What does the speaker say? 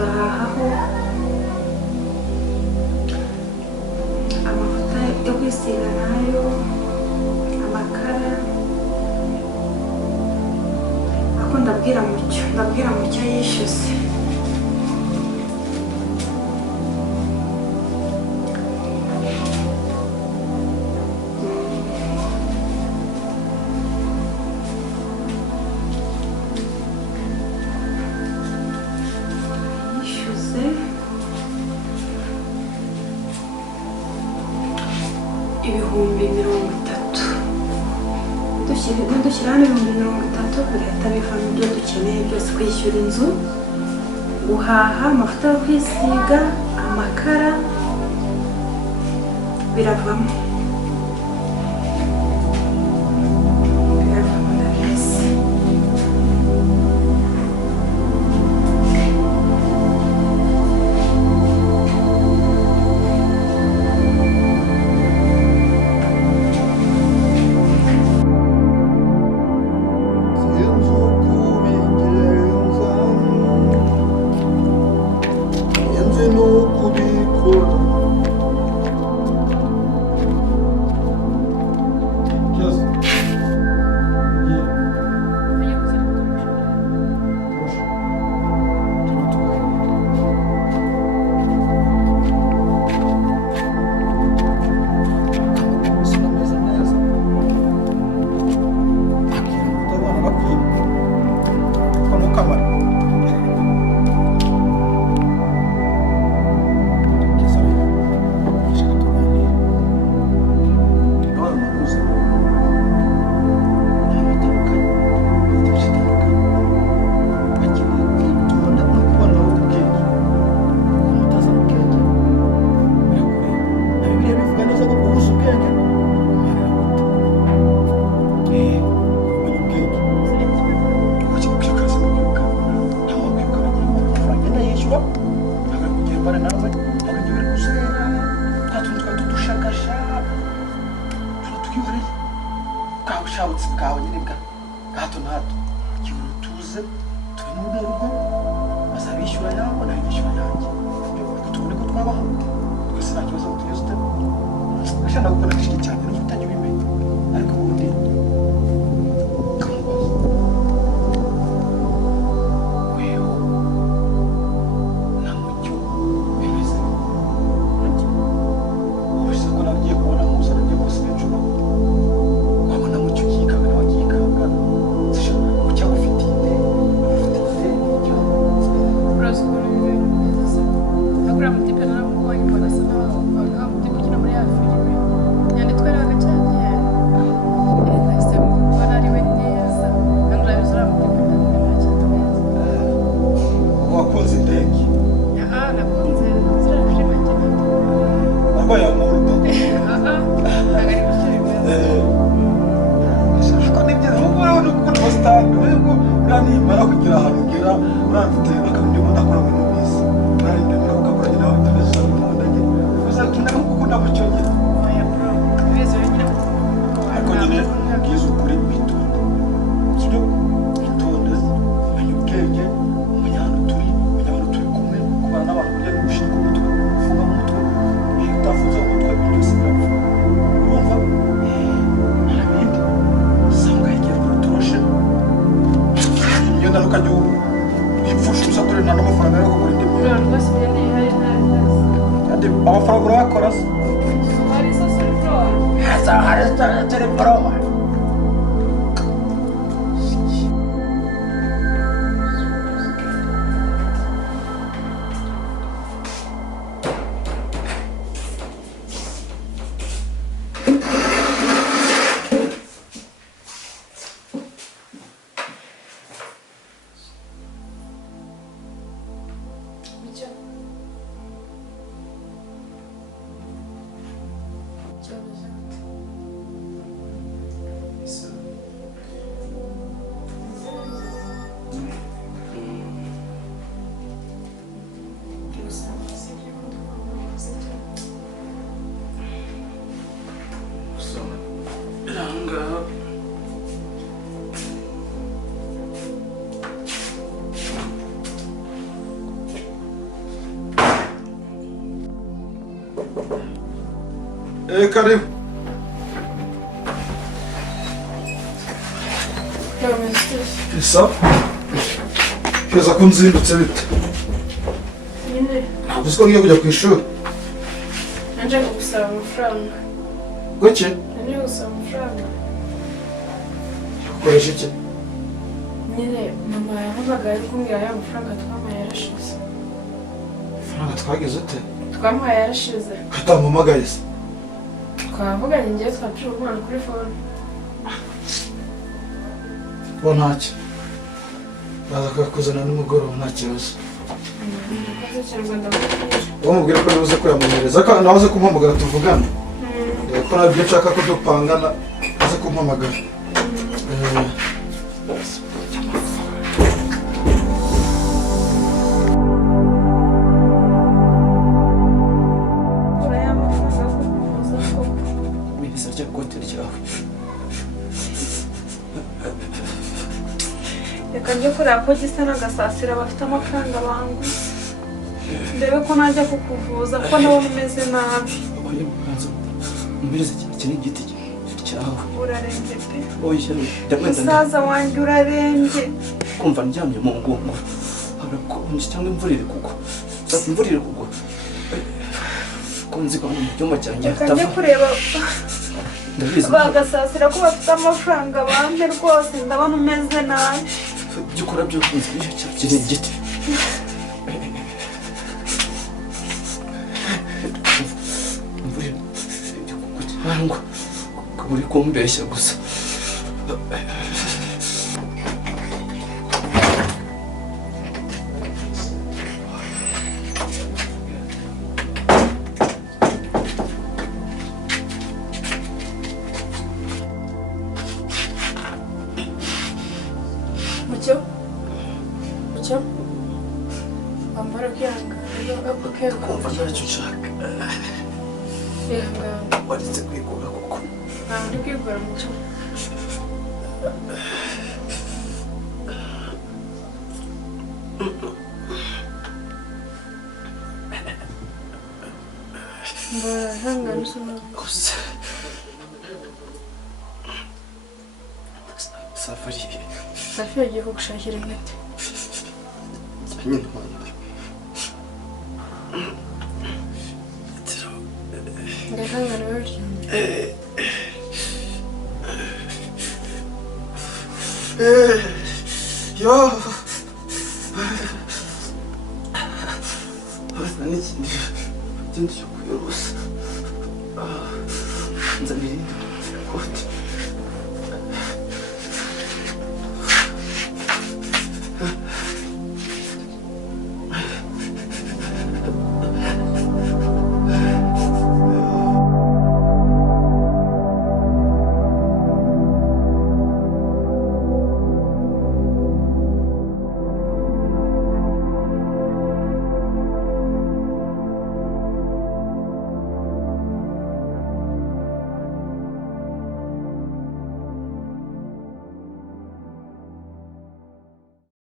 turahahaho amavuta yo kwisiga nayo, amakara. Ako ndabwira mucyo yishyuze. Ibihumbi 30. Dushyira hano ibihumbi 30 bigahita bivamo ibyo dukeneye byose: kwishyura inzu, guhaha, amavuta yo kwisiga, amakara, biravamo ndabizi. Karibu. Isa. Keza ko nzindutse bite? Nyine Ntabwo uzi ko ngiye kujya ku ishuri. nanje gusaba amafaranga. Kuki? Nanje gusaba amafaranga. Ukoresha iki? Nyine mama yahamagaye kumbwira ya mafaranga twamuhaye yarashize. Amafaranga twagize ute? Twamuhaye yarashize. Katampamagaye se. Twavuganye ngiye twacira umwana kuri phone. Bo ntacyo. Baza kuyakuzana nimugoroba nta kibazo. Ndakoze cyane ngo ndamubwira. Wamubwira ko nibuze kuyamuhereza ko nawe aze kumpamagara tuvugane. Ko nabyo nshaka ko dupangana aze kumpamagara. Reka njye kureba ko gisa n'agasasira bafite amafaranga bangu. Ndebe ko najya kukuvuza ko nabona umeze nabi. Mbiriza iki ni igiti cyawe. Urarembye pe. Oya, Musaza wanjye urarembye. kumva ndyamye mu ngungu. Harakonje cyangwa imvura iri kugwa. Sasa imvura iri kugwa. Kunzi ko mu cyumba cyanjye Reka njye kureba ndabizi. bagasasira ko bafite amafaranga bampe rwose ndabona umeze nabi. Ibyo ukora byose iki ni igiti. Imvura iri kugwa cyangwa uri kumbeshya gusa. Mucyo wambara ukihangana Kumva ntacyo nshaka. ukihangana Waretse kwigura kuko. ntabwo ndi kwigura mucyo. Mbahangana usa nabi. Gusa Safari Safi yagiye kugushakira impeta. njyanye n'Imana. Ndahangana wewe. Yo nani ikindi cyo kwirusa nzanira indi kote.